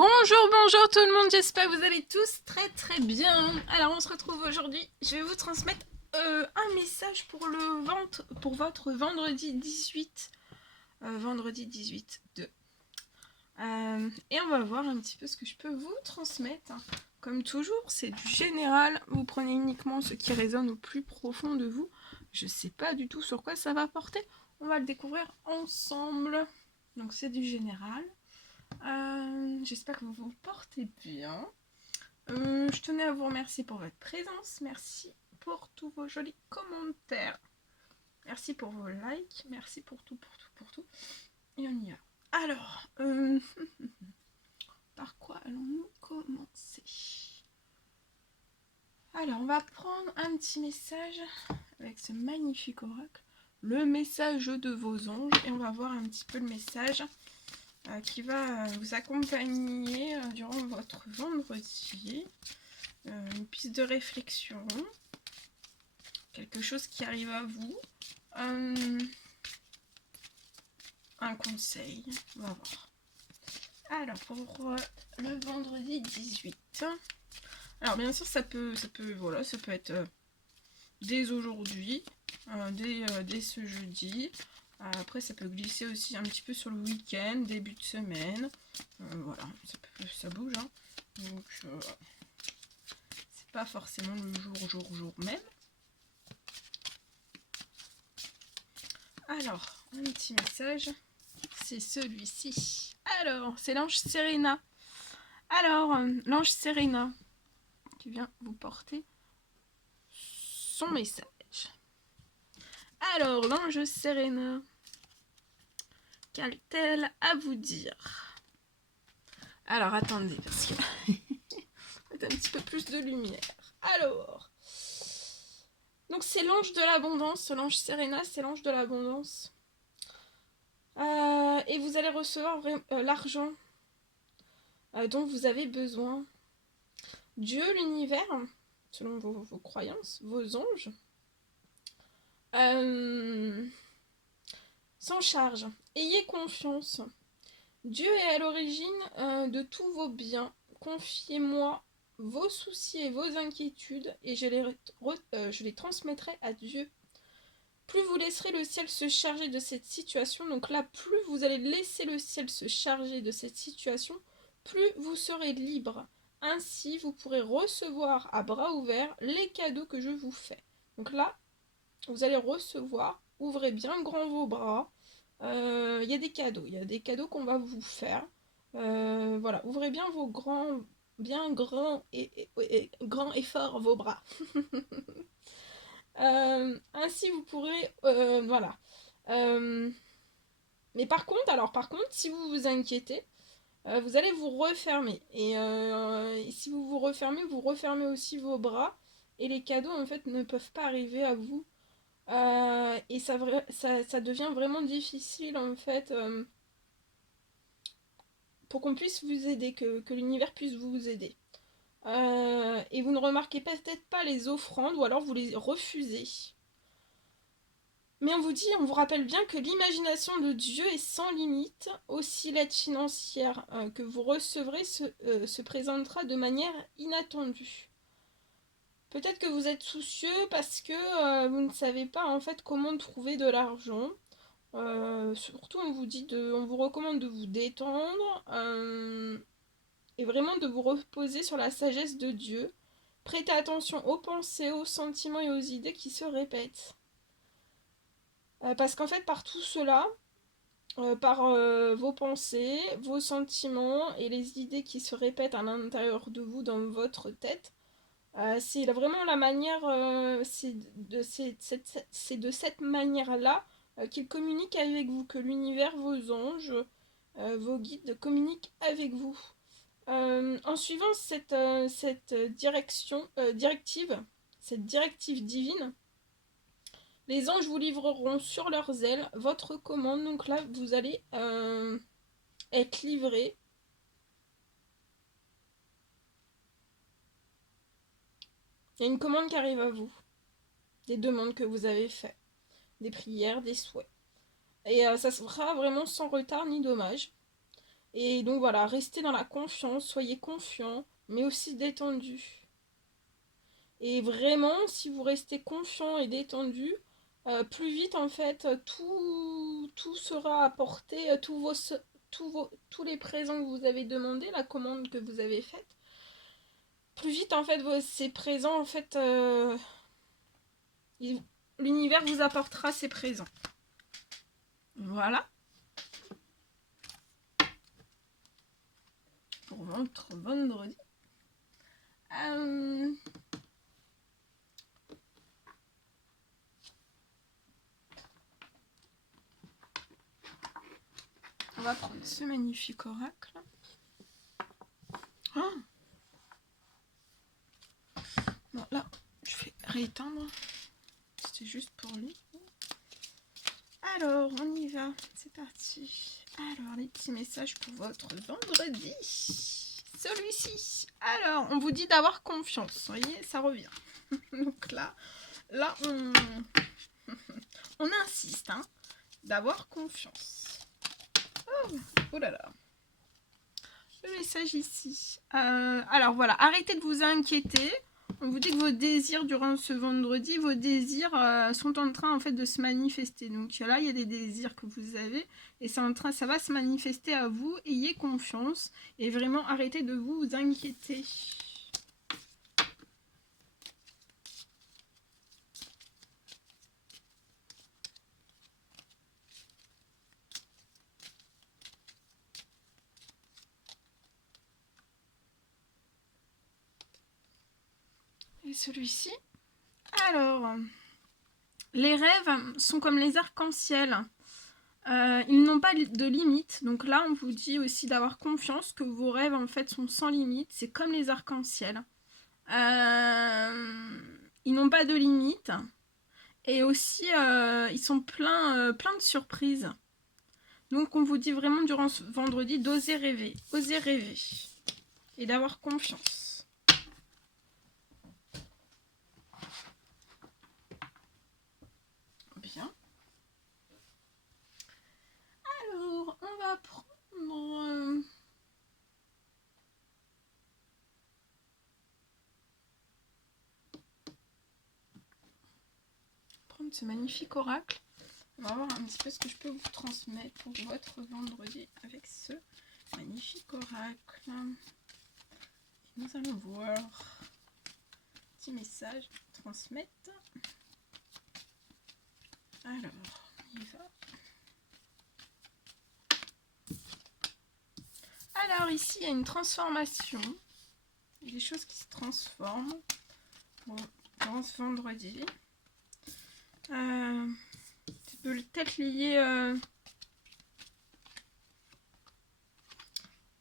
Bonjour tout le monde, j'espère que vous allez tous très bien. Alors on se retrouve aujourd'hui, je vais vous transmettre un message pour votre vendredi 18, vendredi 18 2. Et on va voir un petit peu ce que je peux vous transmettre. Comme toujours, c'est du général, vous prenez uniquement ce qui résonne au plus profond de vous. Je sais pas du tout sur quoi ça va porter, on va le découvrir ensemble. Donc c'est du général. J'espère que vous vous portez bien. Je tenais à vous remercier pour votre présence. Merci pour tous vos jolis commentaires. Merci pour vos likes. Merci pour tout. Et on y va. Alors, par quoi allons-nous commencer? Alors, on va prendre un petit message avec ce magnifique oracle. Le message de vos anges. Et on va voir un petit peu le message qui va vous accompagner durant votre vendredi. Une piste de réflexion, quelque chose qui arrive à vous, un conseil, on va voir. Alors pour le vendredi 18, alors bien sûr ça peut être dès aujourd'hui, dès ce jeudi. Après ça peut glisser aussi un petit peu sur le week-end, début de semaine, voilà, ça bouge, hein. Donc c'est pas forcément le jour même. Alors, un petit message, c'est celui-ci. Alors, c'est l'ange Serena. Alors, l'ange Serena qui vient vous porter son message. Alors, l'ange Serena, qu'a-t-elle à vous dire? Alors, attendez, parce que un petit peu plus de lumière. Alors, donc c'est l'ange de l'abondance, l'ange Serena, c'est l'ange de l'abondance. Et vous allez recevoir l'argent dont vous avez besoin. Dieu, l'univers, selon vos croyances, vos anges, s'en charge. Ayez confiance. Dieu est à l'origine de tous vos biens. Confiez-moi vos soucis et vos inquiétudes et je les transmettrai à Dieu. Plus vous laisserez le ciel se charger de cette situation, donc là, plus vous allez laisser le ciel se charger de cette situation, plus vous serez libre. Ainsi, vous pourrez recevoir à bras ouverts les cadeaux que je vous fais. Donc là, vous allez recevoir, ouvrez bien grand vos bras. Il y a des cadeaux qu'on va vous faire. Voilà, ouvrez bien vos grands, bien grands et grands et forts vos bras. Ainsi, vous pourrez, voilà. Mais par contre, si vous vous inquiétez, vous allez vous refermer. Et si vous vous refermez aussi vos bras. Et les cadeaux, en fait, ne peuvent pas arriver à vous. Et ça devient vraiment difficile, en fait, pour qu'on puisse vous aider, que l'univers puisse vous aider. Et vous ne remarquez peut-être pas les offrandes, ou alors vous les refusez. Mais on vous rappelle bien que l'imagination de Dieu est sans limite. Aussi l'aide financière que vous recevrez se présentera de manière inattendue. Peut-être que vous êtes soucieux parce que vous ne savez pas en fait comment trouver de l'argent. Surtout on vous recommande de vous détendre et vraiment de vous reposer sur la sagesse de Dieu. Prêtez attention aux pensées, aux sentiments et aux idées qui se répètent. Parce qu'en fait, par tout cela, par vos pensées, vos sentiments et les idées qui se répètent à l'intérieur de vous dans votre tête, c'est vraiment la manière, c'est de cette manière-là qu'il communique avec vous, que l'univers, vos anges, vos guides communiquent avec vous. En suivant cette directive divine, les anges vous livreront sur leurs ailes votre commande. Donc là, vous allez être livré. Il y a une commande qui arrive à vous. Des demandes que vous avez faites. Des prières, des souhaits. Et ça sera vraiment sans retard ni dommage. Et donc voilà, restez dans la confiance, soyez confiant, mais aussi détendu. Et vraiment, si vous restez confiant et détendu, plus vite en fait, tout sera apporté, tous les présents que vous avez demandés, la commande que vous avez faite. Plus vite en fait, ces présents en fait, l'univers vous apportera ces présents. Voilà. Pour votre vendredi. On va prendre ce magnifique oracle. Oh, bon, là, je vais rééteindre. C'était juste pour lui. Alors, on y va. C'est parti. Alors, les petits messages pour votre vendredi. Celui-ci. Alors, on vous dit d'avoir confiance. Vous voyez, ça revient. Donc là on insiste, hein, d'avoir confiance. Oh là là. Le message ici. Alors voilà, arrêtez de vous inquiéter. On vous dit que vos désirs durant ce vendredi, vos désirs sont en train en fait de se manifester. Donc là, il y a des désirs que vous avez et ça va se manifester à vous. Ayez confiance et vraiment arrêtez de vous inquiéter. Et celui-ci. Alors, les rêves sont comme les arcs-en-ciel. Ils n'ont pas de limite. Donc là, on vous dit aussi d'avoir confiance que vos rêves, en fait, sont sans limite. C'est comme les arcs-en-ciel. Ils n'ont pas de limite. Et aussi, ils sont pleins de surprises. Donc, on vous dit vraiment durant ce vendredi d'oser rêver. Oser rêver. Et d'avoir confiance. Bien. Alors, on va prendre... ce magnifique oracle. On va voir un petit peu ce que je peux vous transmettre pour votre vendredi avec ce magnifique oracle. Et nous allons voir petit message transmettre. Alors, on y va. Alors ici, il y a une transformation. Il y a des choses qui se transforment dans ce vendredi. Ça peut peut-être lié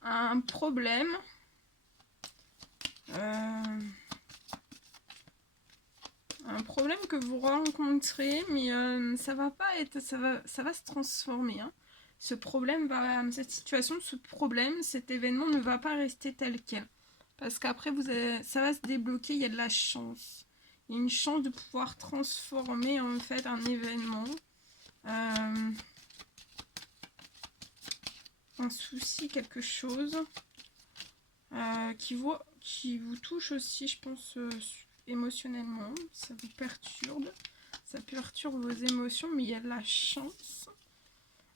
à un problème. Un problème que vous rencontrez, mais ça va pas être, ça va se transformer. Hein. Ce problème va, cette situation, ce problème, cet événement ne va pas rester tel quel, parce qu'après ça va se débloquer. Il y a de la chance, il y a une chance de pouvoir transformer en fait un événement, un souci, quelque chose qui vous touche aussi, je pense. Émotionnellement, ça vous perturbe, ça perturbe vos émotions, mais il y a de la chance.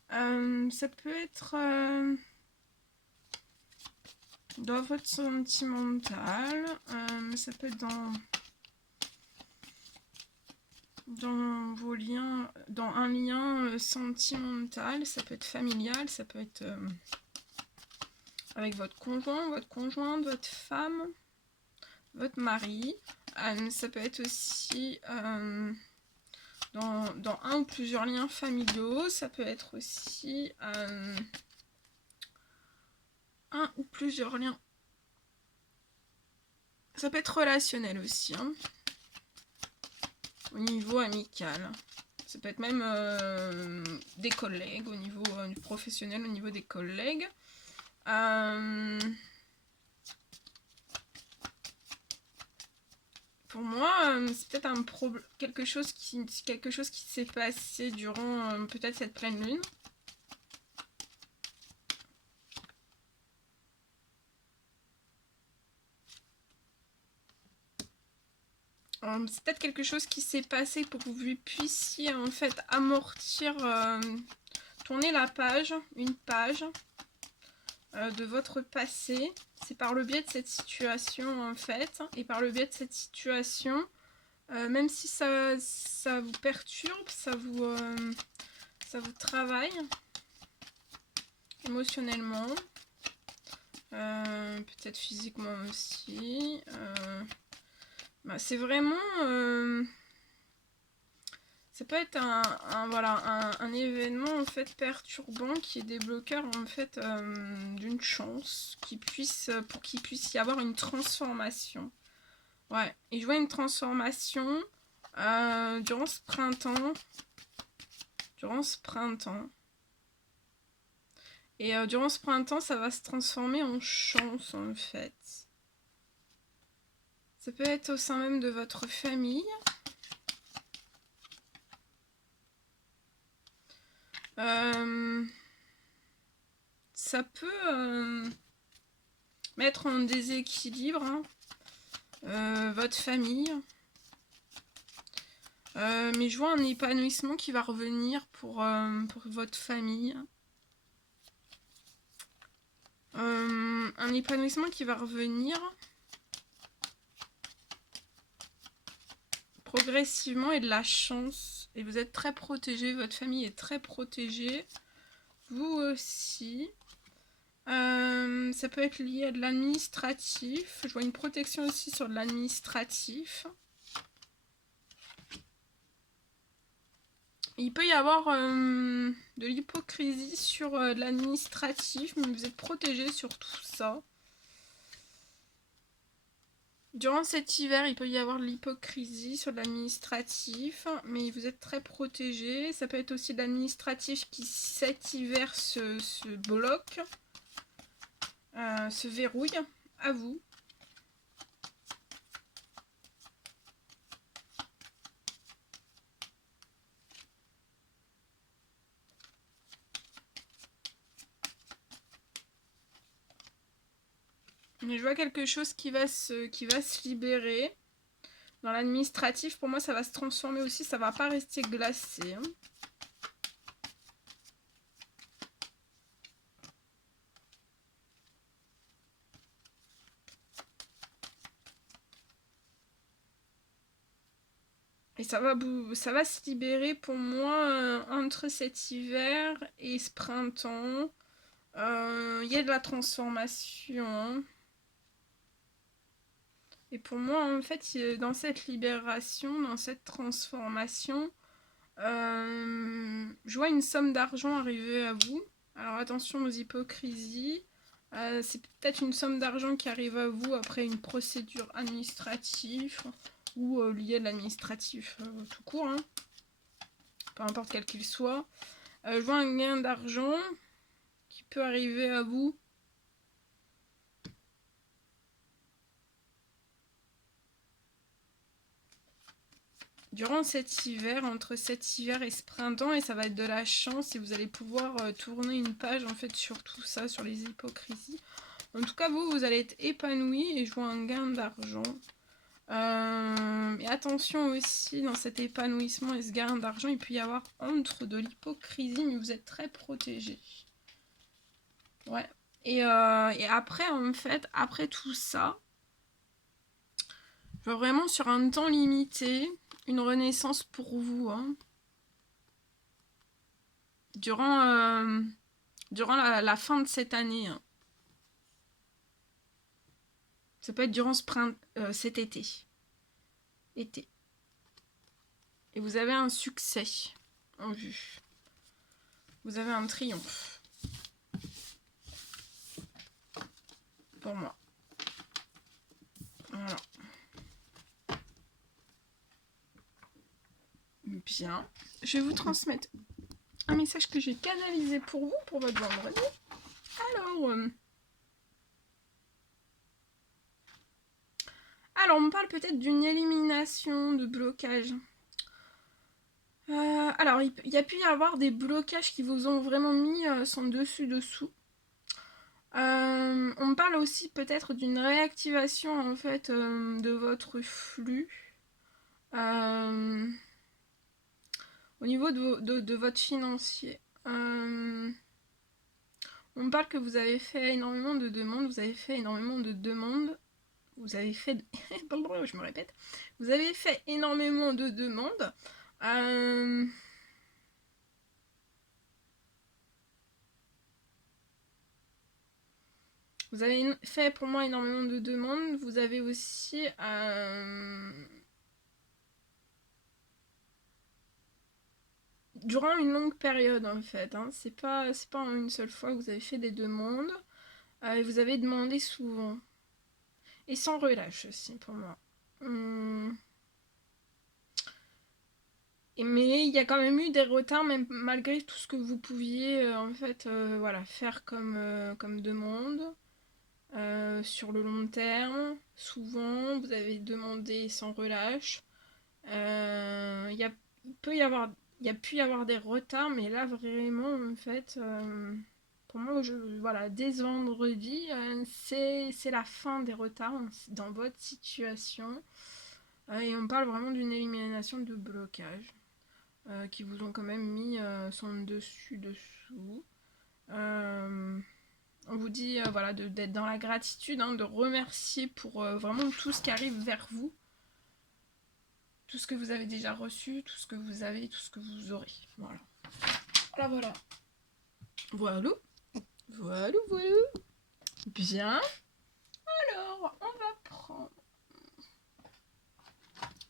Ça peut être dans votre sentimental, ça peut être dans vos liens, dans un lien sentimental, ça peut être familial, ça peut être avec votre conjoint, votre conjointe, votre femme, votre mari. Ça peut être aussi dans un ou plusieurs liens familiaux. Ça peut être aussi un ou plusieurs liens. Ça peut être relationnel aussi, hein, au niveau amical. Ça peut être même des collègues, au niveau du professionnel, au niveau des collègues. Pour moi, c'est peut-être quelque chose qui s'est passé durant peut-être cette pleine lune. C'est peut-être quelque chose qui s'est passé pour que vous puissiez en fait amortir, tourner la page, une page de votre passé. C'est par le biais de cette situation en fait. Et par le biais de cette situation, même si ça vous perturbe, ça vous travaille émotionnellement, peut-être physiquement aussi. C'est vraiment... ça peut être un événement en fait perturbant qui est débloqueur en fait d'une chance pour qu'il puisse y avoir une transformation. Ouais, et je vois une transformation durant ce printemps. Et durant ce printemps, ça va se transformer en chance en fait. Ça peut être au sein même de votre famille. Ça peut mettre en déséquilibre votre famille. Mais je vois un épanouissement qui va revenir pour votre famille. Un épanouissement qui va revenir progressivement et de la chance. Et vous êtes très protégé, votre famille est très protégée. Vous aussi. Ça peut être lié à de l'administratif. Je vois une protection aussi sur de l'administratif. Il peut y avoir de l'hypocrisie sur de l'administratif, mais vous êtes protégé sur tout ça. Durant cet hiver, il peut y avoir de l'hypocrisie sur de l'administratif, mais vous êtes très protégé. Ça peut être aussi de l'administratif qui, cet hiver, se bloque, se verrouille. À vous. Mais je vois quelque chose qui va se libérer. Dans l'administratif, pour moi, ça va se transformer aussi. Ça va pas rester glacé. Et ça va se libérer pour moi entre cet hiver et ce printemps. Il y a de la transformation. Et pour moi, en fait, dans cette libération, dans cette transformation, je vois une somme d'argent arriver à vous. Alors attention aux hypocrisies. C'est peut-être une somme d'argent qui arrive à vous après une procédure administrative ou liée à l'administratif tout court. Hein. Peu importe quel qu'il soit. Je vois un gain d'argent qui peut arriver à vous. Durant cet hiver, entre cet hiver et ce printemps, et ça va être de la chance et vous allez pouvoir tourner une page en fait sur tout ça, sur les hypocrisies. En tout cas, vous allez être épanoui et je vois un gain d'argent. Et attention aussi, dans cet épanouissement et ce gain d'argent, il peut y avoir entre de l'hypocrisie, mais vous êtes très protégé. Ouais. Et après, en fait, après tout ça, je vois vraiment sur un temps limité, une renaissance pour vous. Hein. Durant la fin de cette année. Hein. Ça peut être durant cet été. Été. Et vous avez un succès en vue. Vous avez un triomphe. Pour moi. Voilà. Bien. Je vais vous transmettre un message que j'ai canalisé pour vous, pour votre vendredi. Alors, on me parle peut-être d'une élimination de blocage. Alors, il y a pu y avoir des blocages qui vous ont vraiment mis son dessus-dessous. On me parle aussi peut-être d'une réactivation en fait de votre flux. Euh, Au niveau de votre financier, on parle que vous avez fait énormément de demandes, vous avez fait énormément de demandes, vous avez fait... je me répète. Vous avez fait énormément de demandes. Vous avez fait pour moi énormément de demandes. Vous avez aussi... durant une longue période en fait, hein. C'est pas en une seule fois que vous avez fait des demandes. Et vous avez demandé souvent. Et sans relâche aussi pour moi. Mais il y a quand même eu des retards, même malgré tout ce que vous pouviez en fait voilà, faire comme demande. Sur le long terme, souvent vous avez demandé sans relâche. Il peut y avoir, il y a pu y avoir des retards, mais là vraiment en fait, pour moi, voilà, dès vendredi, c'est la fin des retards dans votre situation. Et on parle vraiment d'une élimination de blocage qui vous ont quand même mis son dessus-dessous. On vous dit voilà, d'être dans la gratitude, hein, de remercier pour vraiment tout ce qui arrive vers vous, tout ce que vous avez déjà reçu, tout ce que vous avez, tout ce que vous aurez. Voilà. Voilà. Voilà. Voilà, voilà. Bien. Alors, on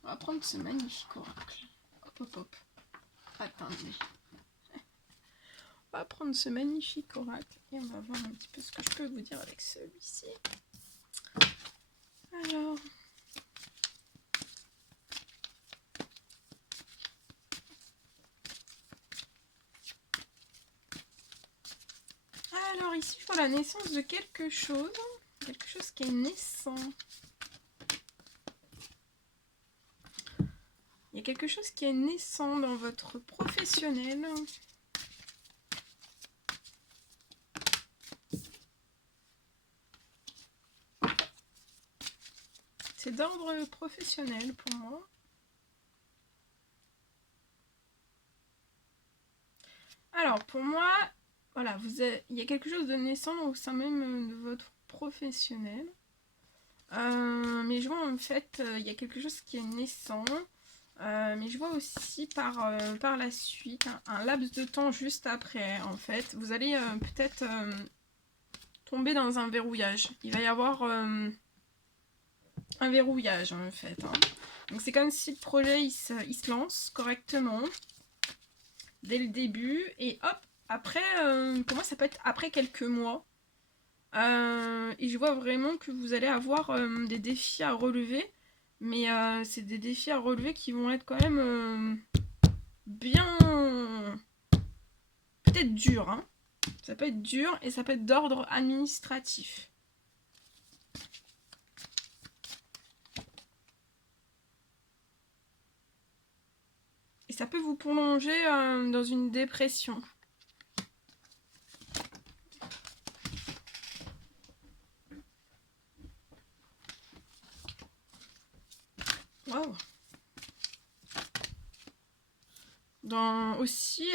va prendre ce magnifique oracle. Hop, hop, hop. Attendez. On va prendre ce magnifique oracle et on va voir un petit peu ce que je peux vous dire avec celui-ci. Alors... Alors ici, pour la naissance de quelque chose qui est naissant. Il y a quelque chose qui est naissant dans votre professionnel. C'est d'ordre professionnel pour moi. Alors pour moi, voilà, il y a quelque chose de naissant au sein même de votre professionnel. Mais je vois en fait, il y a quelque chose qui est naissant. Mais je vois aussi par la suite un laps de temps juste après, en fait. Vous allez peut-être tomber dans un verrouillage. Il va y avoir un verrouillage, en fait. Hein. Donc c'est comme si le projet, il se lance correctement dès le début. Et hop, après, pour moi, ça peut être après quelques mois. Et je vois vraiment que vous allez avoir des défis à relever. Mais c'est des défis à relever qui vont être quand même bien... peut-être durs. Hein. Ça peut être dur et ça peut être d'ordre administratif. Et ça peut vous prolonger dans une dépression. Waouh. Aussi,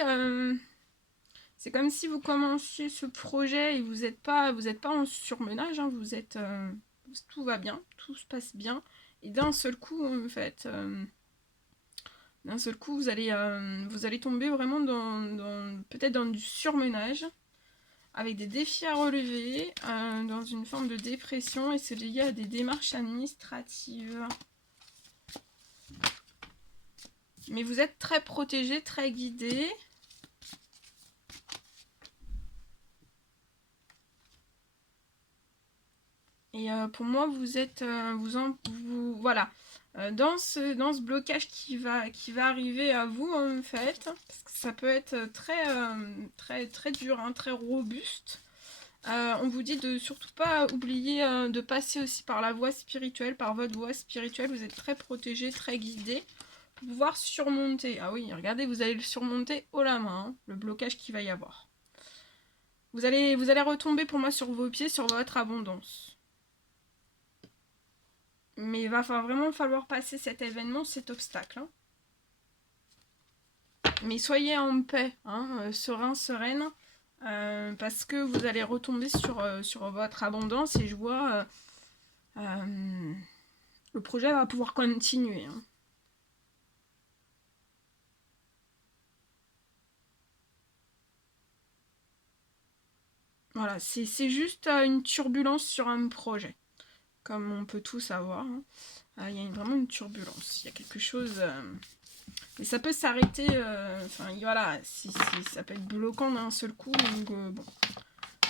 c'est comme si vous commenciez ce projet et vous n'êtes pas en surmenage, hein, tout va bien, tout se passe bien. Et d'un seul coup, en fait, vous allez tomber vraiment peut-être dans du surmenage, avec des défis à relever, dans une forme de dépression, et c'est lié à des démarches administratives. Mais vous êtes très protégé, très guidé. Et pour moi, vous êtes, voilà, dans ce blocage qui va arriver à vous en fait, parce que ça peut être très dur, hein, très robuste. On vous dit de surtout pas oublier de passer aussi par la voie spirituelle, par votre voie spirituelle. Vous êtes très protégé, très guidé pour pouvoir surmonter. Ah oui, regardez, vous allez le surmonter haut la main, hein, le blocage qu'il va y avoir. Vous allez retomber pour moi sur vos pieds, sur votre abondance. Mais il va vraiment falloir passer cet événement, cet obstacle. Hein. Mais soyez en paix, hein, serein, sereine, parce que vous allez retomber sur votre abondance et je vois le projet va pouvoir continuer. Hein. Voilà, c'est juste une turbulence sur un projet, comme on peut tous avoir. Hein. Il y a vraiment une turbulence, il y a quelque chose... mais ça peut s'arrêter, enfin voilà, si, ça peut être bloquant d'un seul coup, donc bon.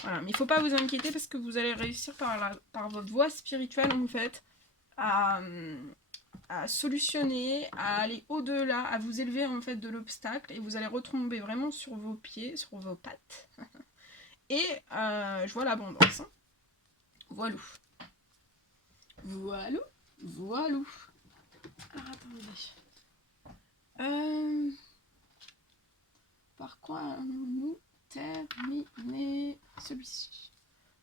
Voilà, mais il ne faut pas vous inquiéter parce que vous allez réussir par votre voie spirituelle en fait à solutionner, à aller au-delà, à vous élever en fait de l'obstacle et vous allez retomber vraiment sur vos pieds, sur vos pattes. Et je vois l'abondance. Hein. Voilou. Voilou. Voilou. Alors attendez. Par quoi allons-nous terminer celui-ci?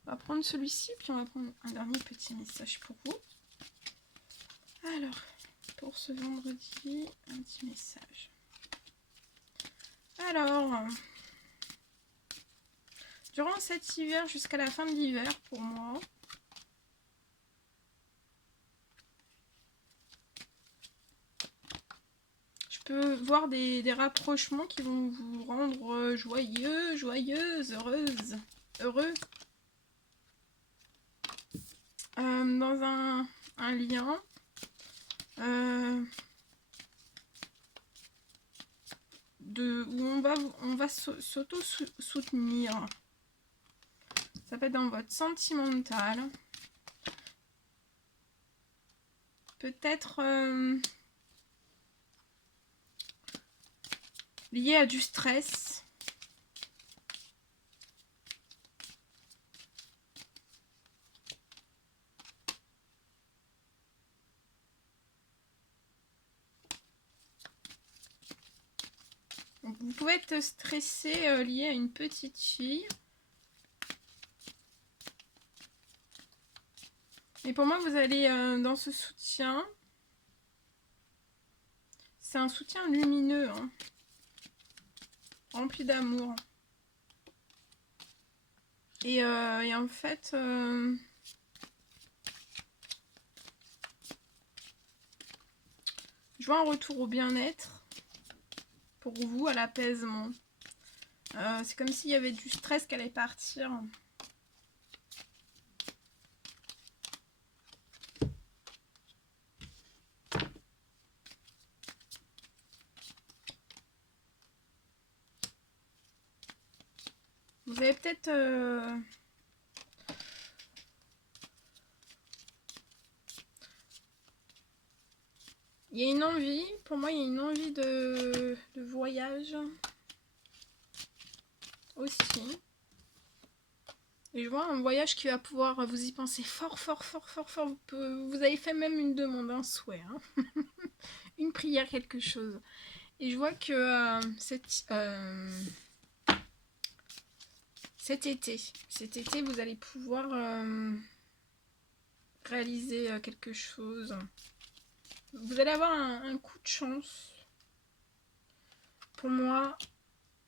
On va prendre celui-ci, puis on va prendre un dernier petit message pour vous. Alors, pour ce vendredi, un petit message. Alors, durant cet hiver jusqu'à la fin de l'hiver, pour moi, je peux voir des rapprochements qui vont vous rendre joyeux, joyeuse, heureuse, heureux. Dans un lien. Où on va s'auto-soutenir. Ça peut être dans votre sentimental. Peut-être lié à du stress. Donc, vous pouvez être stressé lié à une petite fille. Et pour moi, vous allez dans ce soutien. C'est un soutien lumineux, hein, rempli d'amour. Et en fait, je vois un retour au bien-être pour vous, à l'apaisement. C'est comme s'il y avait du stress qui allait partir. Vous avez peut-être... Il y a une envie, pour moi il y a une envie de voyage aussi. Et je vois un voyage qui va pouvoir, vous y penser fort, fort, fort, fort, fort. Vous avez fait même une demande, un souhait, hein. Une prière, quelque chose. Et je vois que cet été, vous allez pouvoir réaliser quelque chose. Vous allez avoir un coup de chance. Pour moi,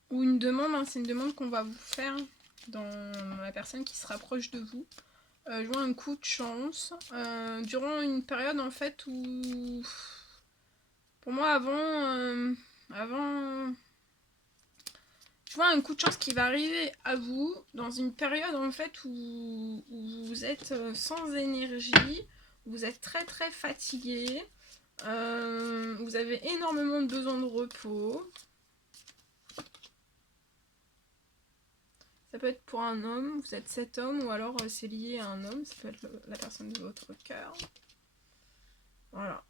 ou une demande, hein, c'est une demande qu'on va vous faire dans la personne qui se rapproche de vous. Je vois un coup de chance durant une période en fait où, pour moi, avant, je vois un coup de chance qui va arriver à vous dans une période en fait où vous êtes sans énergie, où vous êtes très très fatigué, vous avez énormément de besoin de repos. Ça peut être pour un homme, vous êtes cet homme, ou alors c'est lié à un homme, ça peut être la personne de votre cœur. Voilà.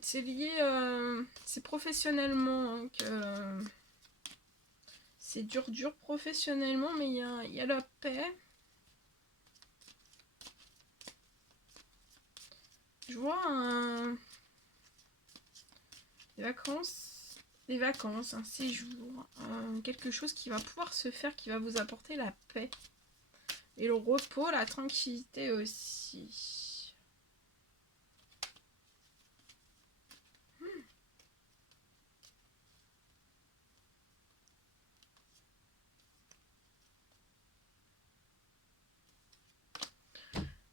C'est lié, c'est professionnellement, hein, que c'est dur professionnellement, mais il y a la paix. Je vois des vacances, un séjour, quelque chose qui va pouvoir se faire, qui va vous apporter la paix. Et le repos, la tranquillité aussi.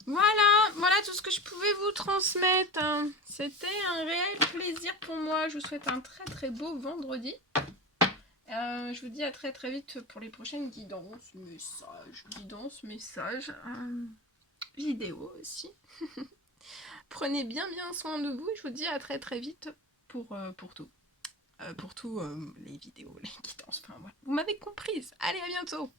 Voilà tout ce que je pouvais vous transmettre. C'était un réel plaisir pour moi. Je vous souhaite un très très beau vendredi. Je vous dis à très très vite pour les prochaines messages, vidéos aussi. Prenez bien soin de vous et je vous dis à très très vite pour tout. Pour tous les vidéos, les guidances, enfin voilà. Vous m'avez comprise. Allez, à bientôt.